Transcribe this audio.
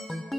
Thank you.